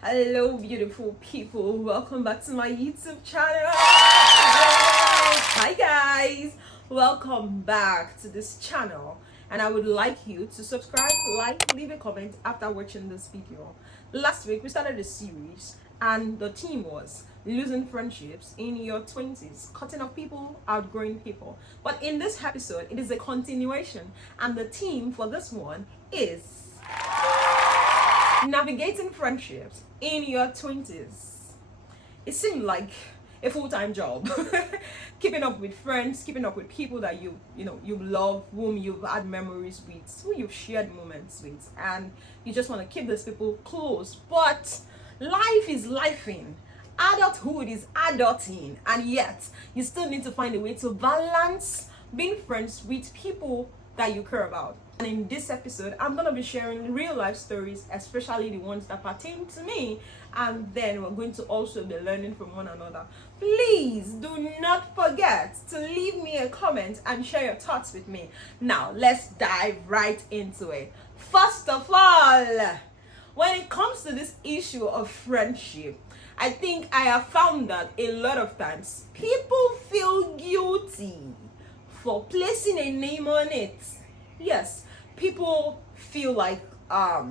Hello, beautiful people. Welcome back to my YouTube channel. Hi, guys. Welcome back to this channel. And I would like you to subscribe, like, leave a comment after watching this video. Last week, we started a series, and the theme was losing friendships in your 20s, cutting off people, outgrowing people. But in this episode, it is a continuation, and the theme for this one is navigating friendships in your 20s. It seemed like a full-time job. Keeping up with friends, keeping up with people that you love, whom you've had memories with, who you've shared moments with, and you just want to keep those people close. But life is lifing. Adulthood is adulting, and yet you still need to find a way to balance being friends with people that you care about. And in this episode, I'm going to be sharing real life stories, especially the ones that pertain to me, and then we're going to also be learning from one another. Please do not forget to leave me a comment and share your thoughts with me. Now, let's dive right into it. First of all, when it comes to this issue of friendship, I think I have found that a lot of times people feel guilty for placing a name on it. Yes, people feel like I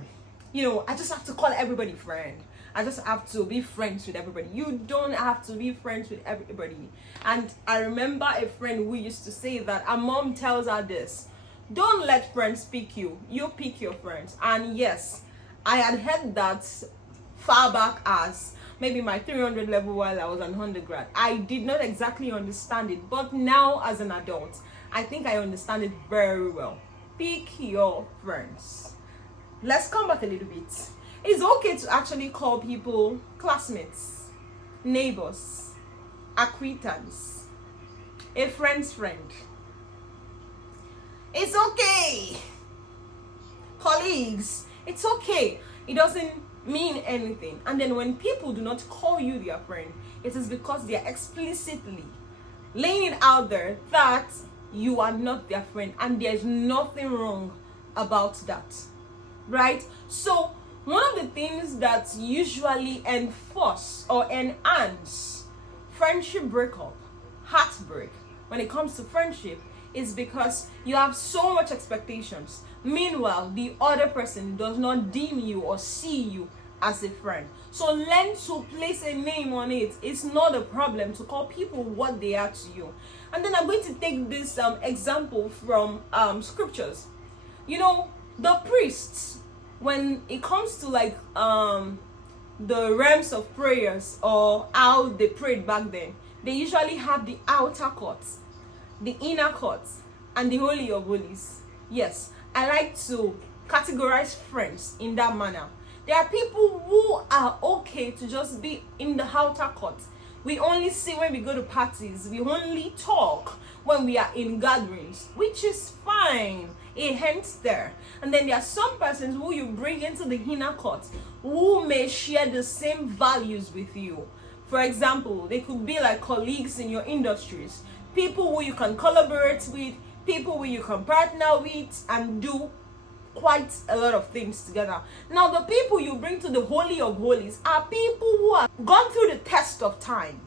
just have to call everybody friend. I just have to be friends with everybody. You don't have to be friends with everybody. And I remember a friend who used to say that her mom tells her this: don't let friends pick you, you pick your friends. And yes, I had heard that far back as maybe my 300 level while I was an undergrad. I did not exactly understand it, but now as an adult, I think I understand it very well. Pick your friends. Let's come back a little bit. It's okay to actually call people classmates, neighbors, acquaintance, a friend's friend. It's okay. Colleagues, it's okay. It doesn't mean anything. And then when people do not call you their friend, it is because they are explicitly laying it out there that you are not their friend, and there's nothing wrong about that, right? So one of the things that usually enforce or enhance friendship breakup, heartbreak, when it comes to friendship, is because you have so much expectations. Meanwhile, the other person does not deem you or see you as a friend. So learn to place a name on it. It's not a problem to call people what they are to you. And then I'm going to take this example from scriptures. The priests, when it comes to like the realms of prayers or how they prayed back then, they usually have the outer courts, the inner courts, and the holy of holies. Yes, I like to categorize friends in that manner. There are people who are okay to just be in the outer court. We only see when we go to parties. We only talk when we are in gatherings, which is fine. It ends there. And then there are some persons who you bring into the inner court who may share the same values with you. For example, they could be like colleagues in your industries, people who you can collaborate with, people who you can partner with and do quite a lot of things together. Now, the people you bring to the Holy of Holies are people who have gone through the test of time.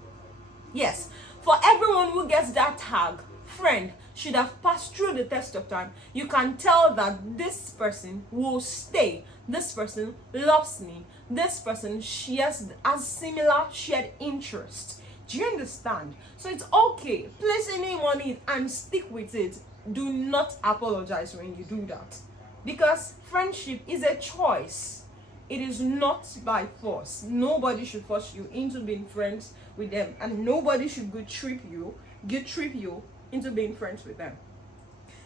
Yes, for everyone who gets that tag, friend, should have passed through the test of time. You can tell that this person will stay. This person loves me. This person shares a similar shared interest. Do you understand? So it's okay. Place a name on it and stick with it. Do not apologize when you do that. Because friendship is a choice. It is not by force. Nobody should force you into being friends with them. And nobody should guilt trip you into being friends with them.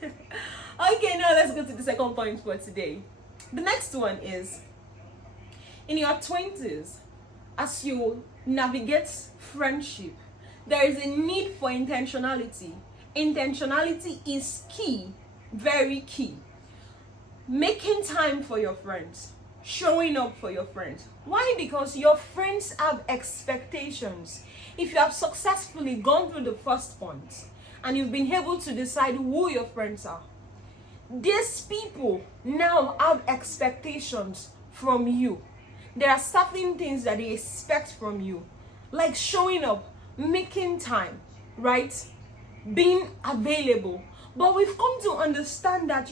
Okay, now let's go to the second point for today. The next one is, in your 20s, as you navigate friendship, there is a need for intentionality. Intentionality is key, very key. Making time for your friends, showing up for your friends. Why? Because your friends have expectations. If you have successfully gone through the first point and you've been able to decide who your friends are, these people now have expectations from you. there are certain things that they expect from you, like showing up, making time, right? Being available. But we've come to understand that,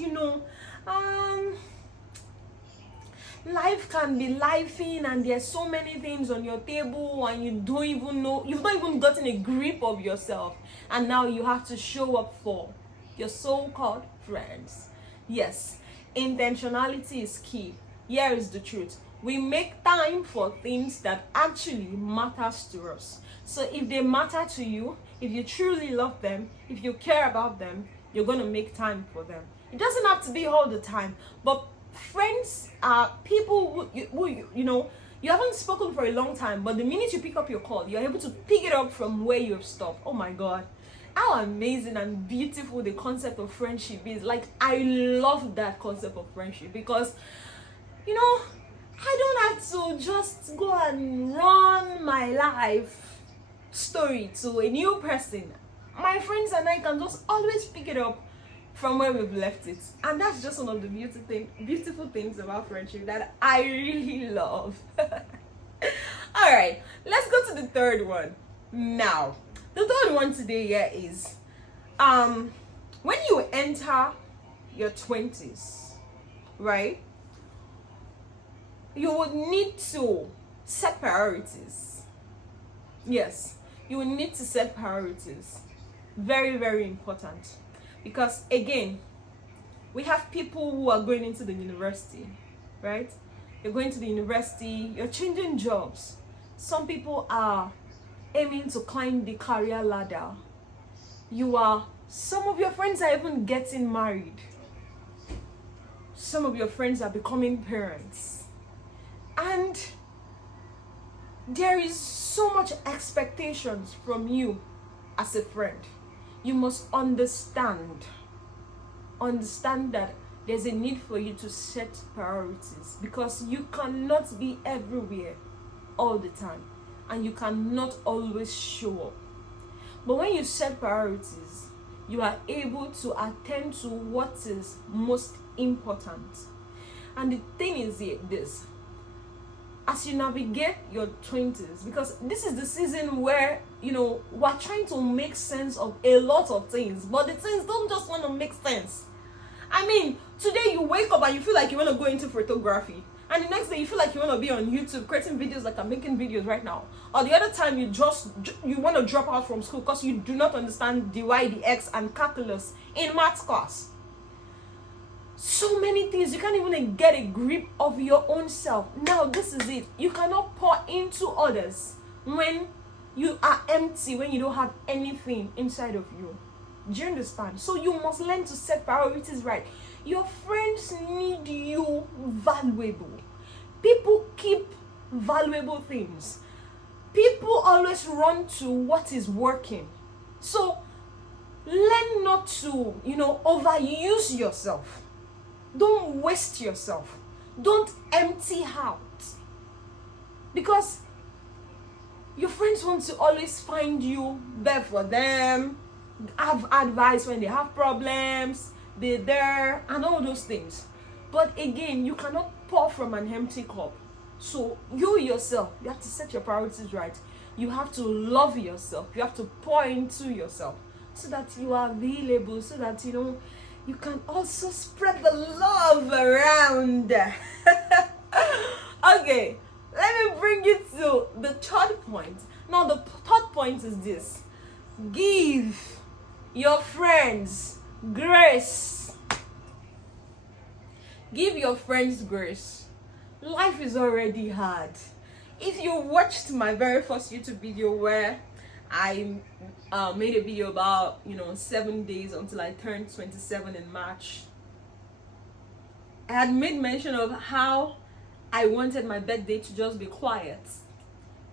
life can be lifing and there's so many things on your table and you don't even know, you've not even gotten a grip of yourself, and now you have to show up for your so-called friends. Yes, intentionality is key. Here is the truth: we make time for things that actually matters to us. So if they matter to you, if you truly love them, if you care about them, you're going to make time for them. It doesn't have to be all the time, but friends are people who you haven't spoken for a long time, but the minute you pick up your call, you're able to pick it up from where you have stopped. Oh my God, how amazing and beautiful the concept of friendship is. Like, I love that concept of friendship because, I don't have to just go and run my life story to a new person. My friends and I can just always pick it up from where we've left it, and that's just one of the beautiful things about friendship that I really love. All right, let's go to the third one now. The third one today here is when you enter your 20s, right, you would need to set priorities. Yes, you will need to set priorities. Very, very important. Because again, we have people who are going into the university, right? You're going to the university, you're changing jobs. Some people are aiming to climb the career ladder. Some of your friends are even getting married. Some of your friends are becoming parents. And there is so much expectations from you as a friend. You must understand that there's a need for you to set priorities, because you cannot be everywhere all the time and you cannot always show up. But when you set priorities, you are able to attend to what is most important. And the thing is this: as you navigate your 20s, because this is the season where we're trying to make sense of a lot of things, but the things don't just want to make sense. I mean, today you wake up and you feel like you want to go into photography, and the next day you feel like you want to be on YouTube creating videos like I'm making videos right now, or the other time you want to drop out from school because you do not understand the y, the x, and calculus in math class. So many things, you can't even get a grip of your own self. Now this is it: you cannot pour into others when you are empty, when you don't have anything inside of you. Do you understand? So you must learn to set priorities right. Your friends need you valuable. People keep valuable things. People always run to what is working. So learn not to overuse yourself. Don't waste yourself. Don't empty out. Because your friends want to always find you there for them, have advice when they have problems, be there, and all those things. But again, you cannot pour from an empty cup. So you yourself, you have to set your priorities right. You have to love yourself. You have to pour into yourself so that you are available, so that you can also spread the love around. Okay, let me bring you to the third point. Now, the third point is this: give your friends grace. Give your friends grace. Life is already hard. If you watched my very first YouTube video where I made a video about 7 days until I turned 27 in March, I had made mention of how I wanted my birthday to just be quiet,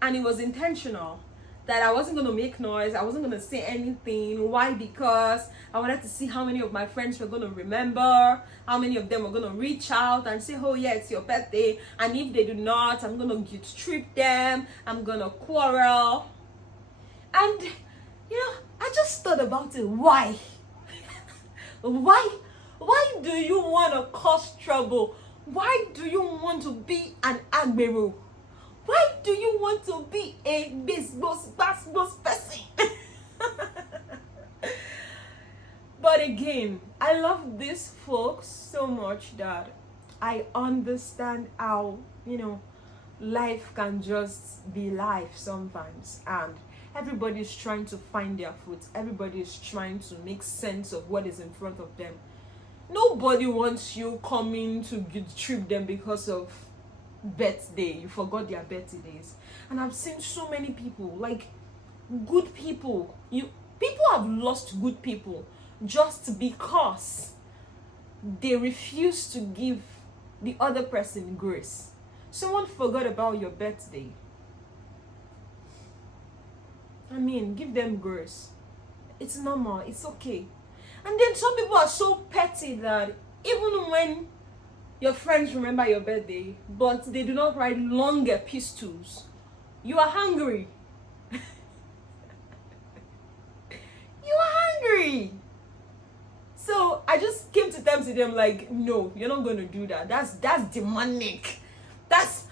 and it was intentional. That I wasn't going to make noise, I wasn't going to say anything. Why? Because I wanted to see how many of my friends were going to remember, how many of them were going to reach out and say, oh yeah, it's your birthday. And if they do not, I'm going to guilt trip them, I'm going to quarrel. And I just thought about it. Why? Why do you want to cause trouble? Why do you want to be an agbero? Why do you want to be a baseball person? But again, I love these folks so much that I understand how, life can just be life sometimes, and everybody's trying to find their foot. Everybody's trying to make sense of what is in front of them. Nobody wants you coming to trip them because of birthday. You forgot their birthdays. And I've seen so many people, like good people. People have lost good people just because they refuse to give the other person grace. Someone forgot about your birthday. I mean, give them grace. It's normal. It's okay. And then some people are so petty that even when your friends remember your birthday, but they do not write long epistles, you are hungry. You are hungry. So I just came to terms with them like, no, you're not going to do that. That's demonic. That's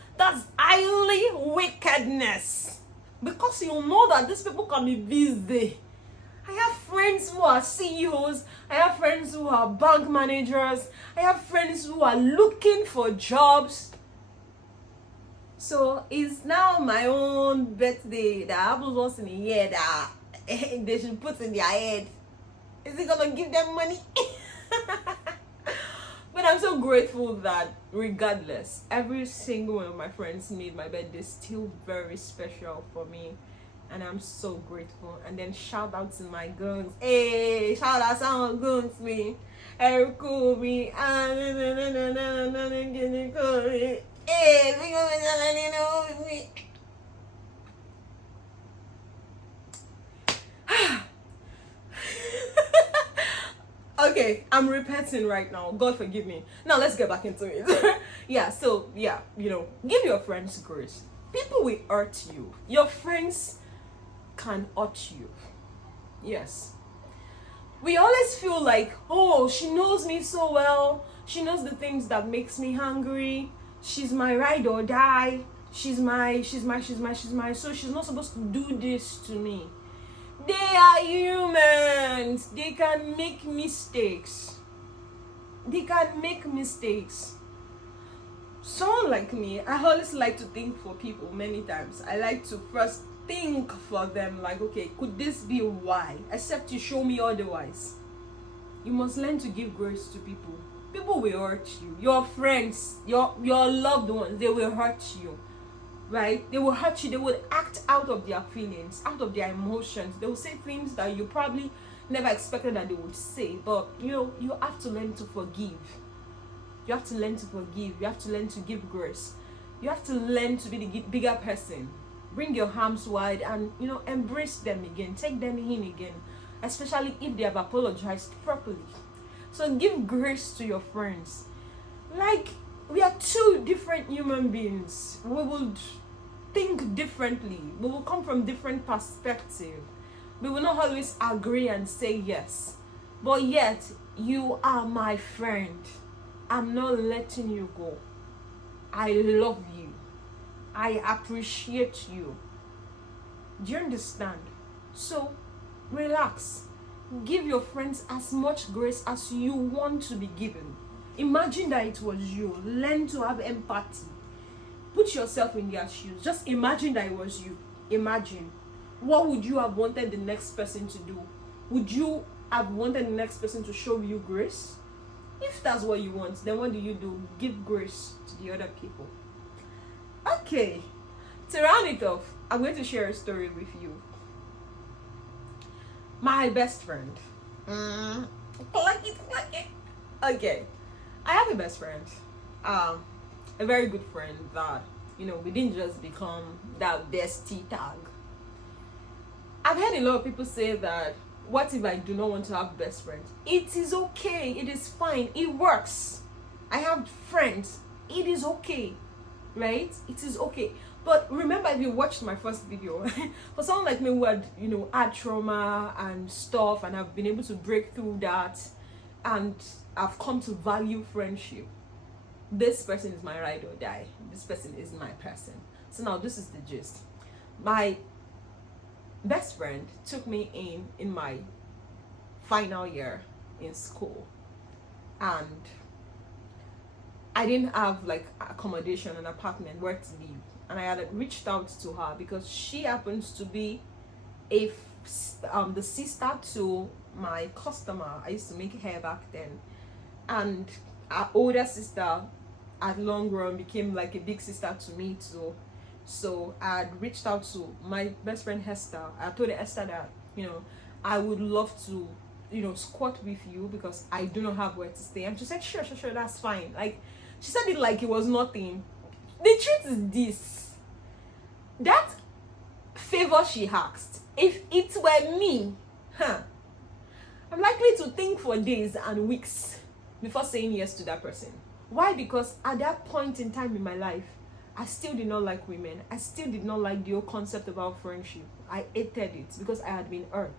highly wickedness. Because you know that these people can be busy. I have friends who are CEOs. I have friends who are bank managers. I have friends who are looking for jobs. So it's now my own birthday that happens once in a year that they should put in their head. Is it gonna give them money? But I'm so grateful that regardless, every single one of my friends made my birthday still very special for me. And I'm so grateful. And then shout out to my goons. Hey, shout out to goons me. Eric me. Hey, we gonna me. Okay, I'm repenting right now. God forgive me. Now let's get back into it. Give your friends grace. People will hurt you. Your friends can hurt you. Yes. We always feel like, oh, she knows me so well. She knows the things that makes me hungry. She's my ride or die. She's my. So she's not supposed to do this to me. They are humans. They can make mistakes. Someone like me, I always like to think for people many times. I like to first think for them like, okay, could this be why? Except you show me otherwise. You must learn to give grace to people. People will hurt you. Your friends, your loved ones, they will hurt you. Right? They will hurt you. They will act out of their feelings, out of their emotions. They will say things that you probably never expected that they would say. But you have to learn to forgive. You have to learn to forgive. You have to learn to give grace. You have to learn to be the bigger person. Bring your arms wide and embrace them again. Take them in again. Especially if they have apologized properly. So give grace to your friends. Like, we are two different human beings. We would think differently. We will come from different perspectives. We will not always agree and say yes. But yet, you are my friend. I'm not letting you go. I love you. I appreciate you. Do you understand? So, relax. Give your friends as much grace as you want to be given. Imagine that it was you. Learn to have empathy. Put yourself in their shoes. Just imagine that it was you. Imagine. What would you have wanted the next person to do? Would you have wanted the next person to show you grace? If that's what you want, then what do? Give grace to the other people. Okay. To round it off, I'm going to share a story with you. My best friend. Okay. I have a best friend, a very good friend that, we didn't just become that bestie tag. I've heard a lot of people say that, what if I do not want to have best friends? It is okay. It is fine. It works. I have friends. It is okay. Right? It is okay. But remember, if you watched my first video, for someone like me who had, had trauma and stuff, and I've been able to break through that, and I've come to value friendship. this person is my ride or die. This person is my person. So now this is the gist. My best friend took me in my final year in school, and I didn't have like accommodation, an apartment where to live, and I had reached out to her because she happens to be the sister to my customer. I used to make hair back then, and our older sister at long run became like a big sister to me too. So I had reached out to my best friend Esther. I told Esther that, I would love to, squat with you because I do not have where to stay. And she said, sure, that's fine. Like, she said it like it was nothing. The truth is this: that favor she asked, if it were me, I'm likely to think for days and weeks before saying yes to that person. Why? Because at that point in time in my life, I still did not like women. I still did not like the whole concept about friendship. I hated it because I had been hurt.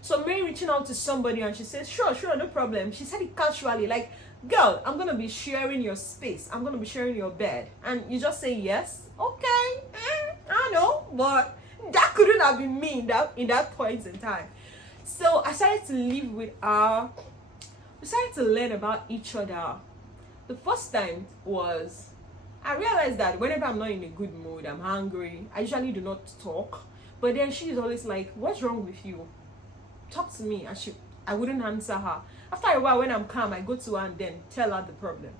So me reaching out to somebody and she says, sure, no problem. She said it casually, like, girl, I'm going to be sharing your space. I'm going to be sharing your bed. And you just say yes? Okay. I know. But that couldn't have been me in that point in time. So I started to live with her. We started to learn about each other. The first time was, I realized that whenever I'm not in a good mood, I'm hungry, I usually do not talk. But then she's always like, what's wrong with you? Talk to me. And I wouldn't answer her. After a while, when I'm calm, I go to her and then tell her the problem.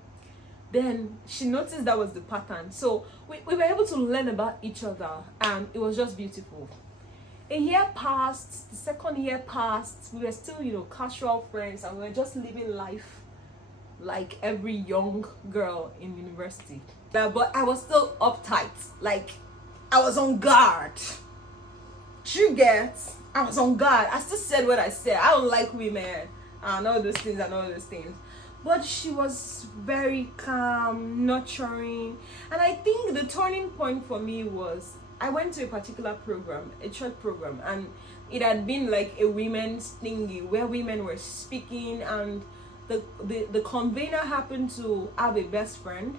Then she noticed that was the pattern. So we were able to learn about each other, and it was just beautiful. A year passed, the second year passed, we were still, casual friends, and we were just living life like every young girl in university. Yeah, but I was still uptight. Like, I was on guard. You get? I was on guard. I still said what I said. I don't like women and all those things. But she was very calm, nurturing. And I think the turning point for me was I went to a particular program, a church program, and it had been like a women's thingy where women were speaking, and the convener happened to have a best friend,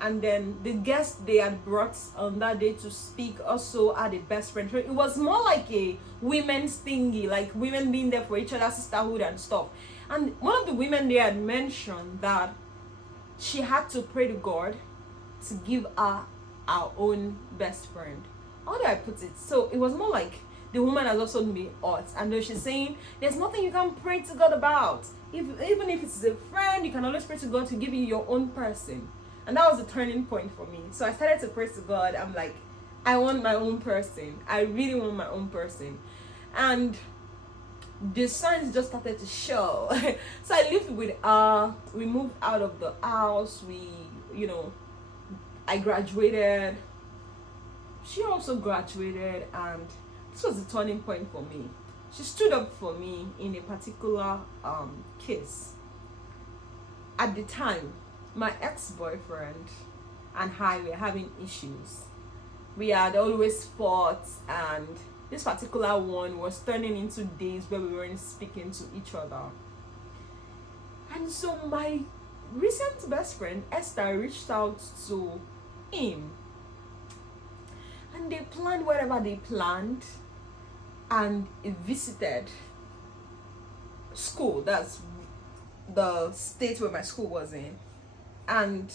and then the guest they had brought on that day to speak also had a best friend. So it was more like a women's thingy, like women being there for each other, sisterhood and stuff. And one of the women they had mentioned that she had to pray to God to give her our own best friend. How do I put it? So it was more like the woman has also been hurt, and though she's saying there's nothing you can pray to God about. Even if it's a friend, you can always pray to God to give you your own person. And that was the turning point for me. So I started to pray to God. I'm like, I want my own person. I really want my own person. And the signs just started to show. So I lived with her. We moved out of the house. I graduated. She also graduated, and this was the turning point for me. She stood up for me in a particular case. At the time, my ex-boyfriend and I were having issues. We had always fought, and this particular one was turning into days where we weren't speaking to each other. And so my recent best friend, Esther, reached out to him. And they planned whatever they planned, and it visited school. That's the state where my school was in. And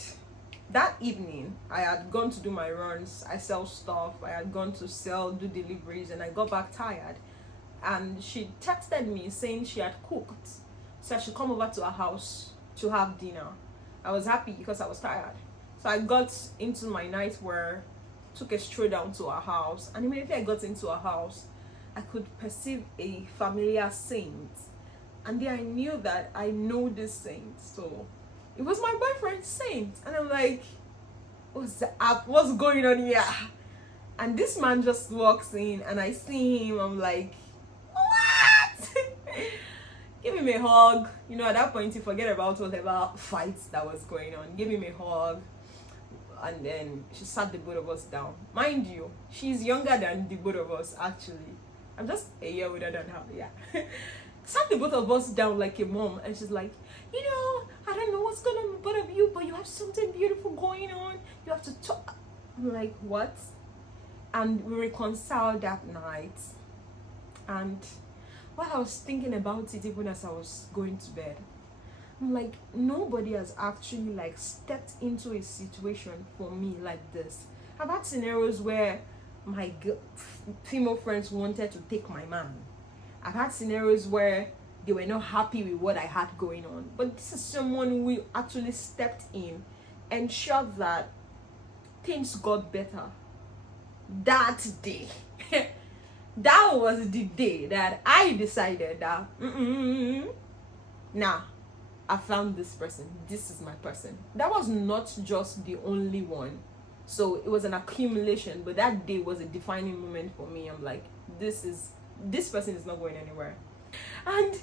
that evening, I had gone to do my runs. I sell stuff. I had gone to do deliveries, and I got back tired. And she texted me saying she had cooked, so I should come over to her house to have dinner. I was happy because I was tired. So I got into my nightwear, took a stroll down to her house, and immediately I got into her house, I could perceive a familiar scent. And then I knew that I know this saint. So it was my boyfriend's saint. And I'm like, what's going on here? And this man just walks in, and I see him. I'm like, what? Give him a hug. At that point, you forget about whatever fights that was going on. Give him a hug. And then she sat the both of us down. Mind you, she's younger than the both of us, actually. I'm just a year older than her, yeah. Sat the both of us down like a mom, and she's like, I don't don't know what's going on with both of you, but you have something beautiful going on. You have to talk. I'm like, what? And we reconciled that night. And while I was thinking about it, even as I was going to bed, I'm like, nobody has actually like stepped into a situation for me like this. I've had scenarios where my female friends wanted to take my man. I've had scenarios where they were not happy with what I had going on. But this is someone who actually stepped in and ensured that things got better that day. That was the day that I decided that, nah, I found this person. This is my person. That was not just the only one. So it was an accumulation, but that day was a defining moment for me. I'm like, this person is not going anywhere. And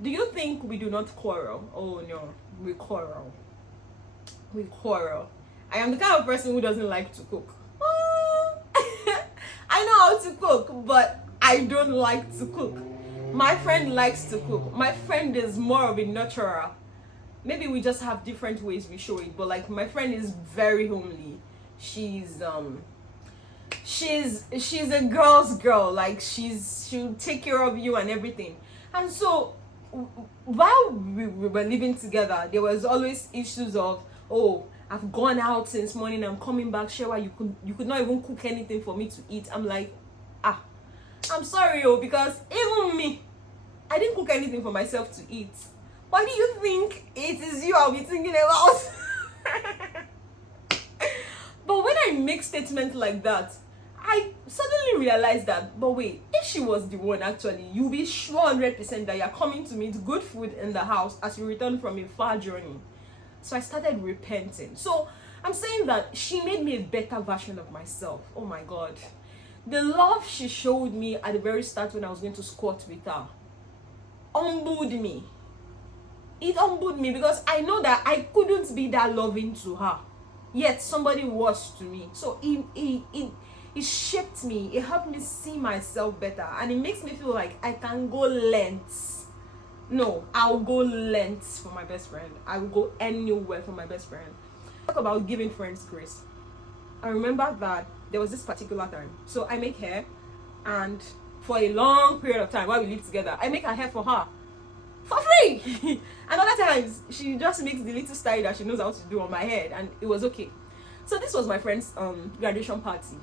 do you think we do not quarrel? Oh no, we quarrel. We quarrel. I am the kind of person who doesn't like to cook. I know how to cook, but I don't like to cook. My friend likes to cook. My friend is more of a nurturer. Maybe we just have different ways we show it, but like my friend is very homely. She's a girl's girl. Like she'll take care of you and everything. And so while we were living together, there was always issues of, oh, I've gone out since morning, I'm coming back, Shewa, you could not even cook anything for me to eat. I'm like, I'm sorry, because even me, I didn't cook anything for myself to eat. Why do you think it is you I'll be thinking about? But when I make statements like that, I suddenly realized that, but wait, if she was the one actually, you'll be sure 100% that you're coming to meet good food in the house as you return from a far journey. So I started repenting. So I'm saying that she made me a better version of myself. Oh my God. The love she showed me at the very start when I was going to squat with her humbled me. It humbled me because I know that I couldn't be that loving to her. Yet somebody was to me. So it shaped me. It helped me see myself better. And it makes me feel like I can go lengths. No, I'll go lengths for my best friend. I will go anywhere for my best friend. Talk about giving friends grace. I remember that there was this particular time. So I make hair, and for a long period of time while we live together, I make her hair for her for free. And other times she just makes the little style that she knows how to do on my head, and it was okay. So this was my friend's graduation party,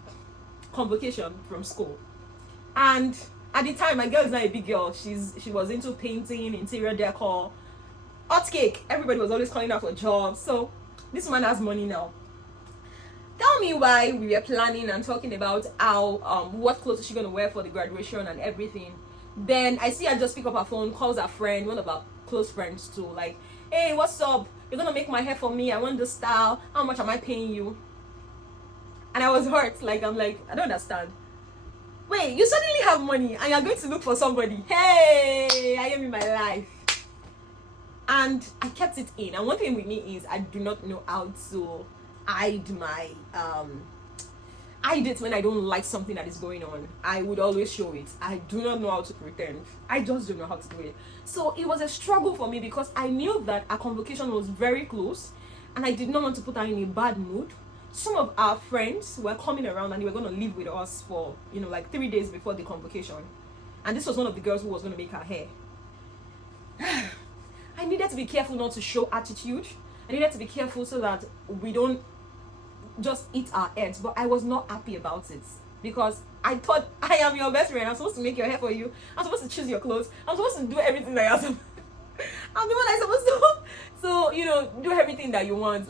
convocation from school, and at the time my girl is not a big girl. She was into painting, interior decor, hot cake. Everybody was always calling her for jobs. So this woman has money now. Tell me why we were planning and talking about how what clothes is she gonna wear for the graduation and everything. Then I see her just pick up her phone, calls her friend, one of our close friends too, like, hey, what's up? You're gonna make my hair for me. I want this style. How much am I paying you? And I was hurt. Like, I'm like, I don't understand. Wait, you suddenly have money and you're going to look for somebody. Hey, I am in my life. And I kept it in. And one thing with me is I do not know how to hide my hide it when I don't like something that is going on. I would always show it. I do not know how to pretend. I just don't know how to do it. So it was a struggle for me because I knew that our convocation was very close and I did not want to put her in a bad mood. Some of our friends were coming around and they were going to live with us for, like 3 days before the convocation. And this was one of the girls who was going to make her hair. I needed to be careful not to show attitude. I needed to be careful so that we don't just eat our heads. But I was not happy about it because I thought I am your best friend. I'm supposed to make your hair for you. I'm supposed to choose your clothes. I'm supposed to do everything that you're supposed to. I'm the one I'm supposed to. So, do everything that you want.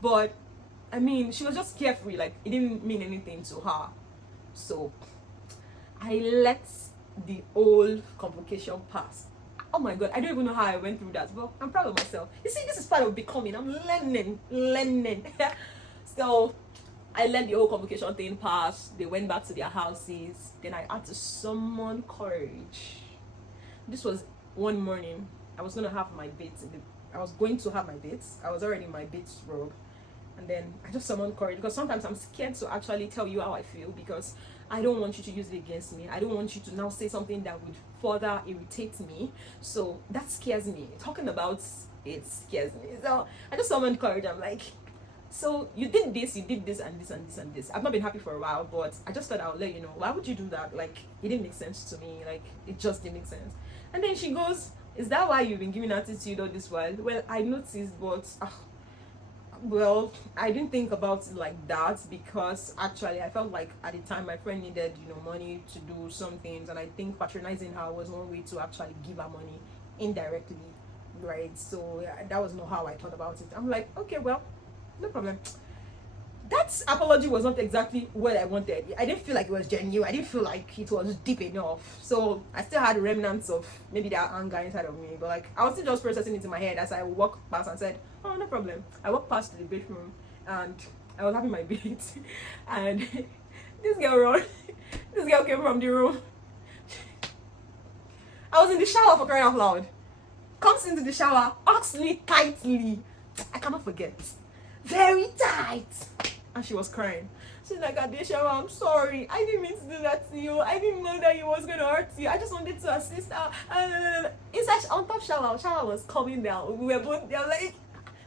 But I mean, she was just carefree. Like, it didn't mean anything to her. So I let the old convocation pass. Oh my God, I don't even know how I went through that, but I'm proud of myself. You see, this is part of becoming. I'm learning. So I let the whole convocation thing pass. They went back to their houses. Then I had to summon courage. This was one morning. I was going to have my baits. I was already in my baits robe. And then I just summoned courage because sometimes I'm scared to actually tell you how I feel because I don't want you to use it against me. I don't want you to now say something that would further irritate me. So that scares me. Talking about it scares me. So I just summoned courage. I'm like, so you did this, and this, and this, and this. I've not been happy for a while, but I just thought I would let you know. Why would you do that? Like, it didn't make sense to me. Like, it just didn't make sense. And then she goes, is that why you've been giving attitude all this while? Well, I noticed, but well, I didn't think about it like that, because actually I felt like at the time my friend needed, money to do some things, and I think patronizing her was one way to actually give her money indirectly, right? So yeah, that was not how I thought about it. I'm like, okay, well, no problem. That apology was not exactly what I wanted. I didn't feel like it was genuine. I didn't feel like it was deep enough. So I still had remnants of maybe that anger inside of me. But like, I was still just processing it in my head as I walked past and said, oh, no problem. I walked past the bedroom and I was having my beat. And this girl came from the room. I was in the shower, for crying out loud. Comes into the shower, hugs me tightly. I cannot forget. Very tight. And she was crying. She's like, Adesha, I'm sorry. I didn't mean to do that to you. I didn't know that it was going to hurt you. I just wanted to assist her. Inside, on top shower was coming down. We were both there like,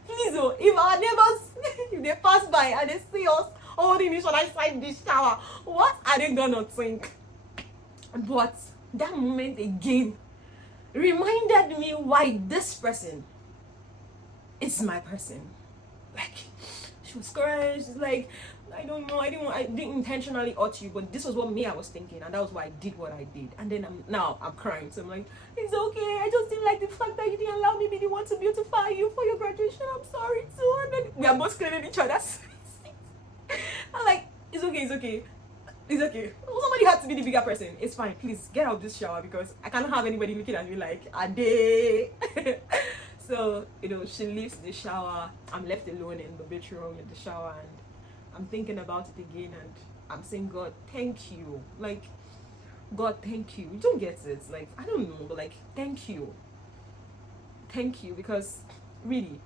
please, oh, if our neighbors, if they pass by and they see us holding each other inside the shower, what are they going to think? But that moment again reminded me why this person is my person. Like, she was crying. She's like, I don't know. I didn't intentionally hurt you, but this was what I was thinking, and that was why I did what I did. And then I'm crying. So I'm like, it's okay. I just didn't like the fact that you didn't allow me be the one to beautify you for your graduation. I'm sorry too. And then we are both cleaning each other's faces. I'm like, it's okay. It's okay. Somebody had to be the bigger person. It's fine. Please get out of this shower, because I cannot have anybody looking at me like Ade. So, she leaves the shower. I'm left alone in the bedroom in the shower, and I'm thinking about it again, and I'm saying, God, thank you. Like, God, thank you. You don't get it. Like, I don't know, but like, thank you. Thank you, because really,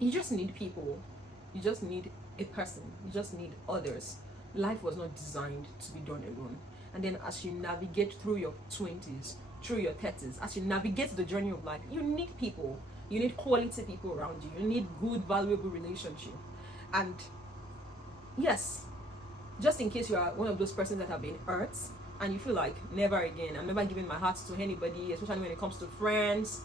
you just need people. You just need a person. You just need others. Life was not designed to be done alone. And then as you navigate through your 20s, through your 30s, as you navigate the journey of life, you need people. You need quality people around you. You need good, valuable relationship. And yes, just in case you are one of those persons that have been hurt and you feel like never again, I'm never giving my heart to anybody, especially when it comes to friends,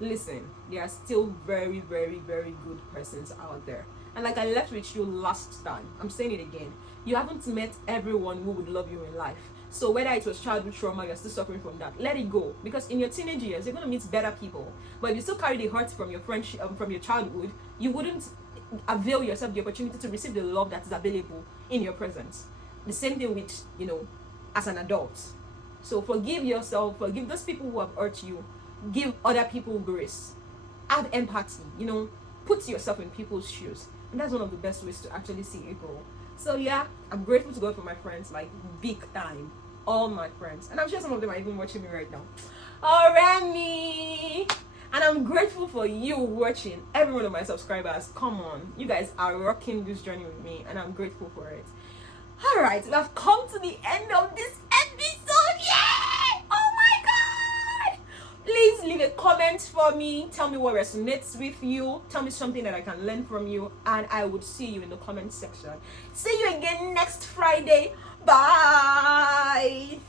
listen, there are still very, very, very good persons out there. And like I left with you last time, I'm saying it again, you haven't met everyone who would love you in life. So whether it was childhood trauma, you're still suffering from that, let it go. Because in your teenage years, you're going to meet better people. But if you still carry the hurt from your friendship, from your childhood, you wouldn't avail yourself the opportunity to receive the love that is available in your presence. The same thing with, as an adult. So forgive yourself, forgive those people who have hurt you, give other people grace, have empathy, put yourself in people's shoes. And that's one of the best ways to actually see it grow. So yeah, I'm grateful to God for my friends, like big time. All my friends. And I'm sure some of them are even watching me right now. Alright, and I'm grateful for you watching, every one of my subscribers. Come on, you guys are rocking this journey with me, and I'm grateful for it. Alright, we have come to the end of this episode. Yay! Oh my god! Please leave a comment for me. Tell me what resonates with you. Tell me something that I can learn from you, and I would see you in the comment section. See you again next Friday. Bye.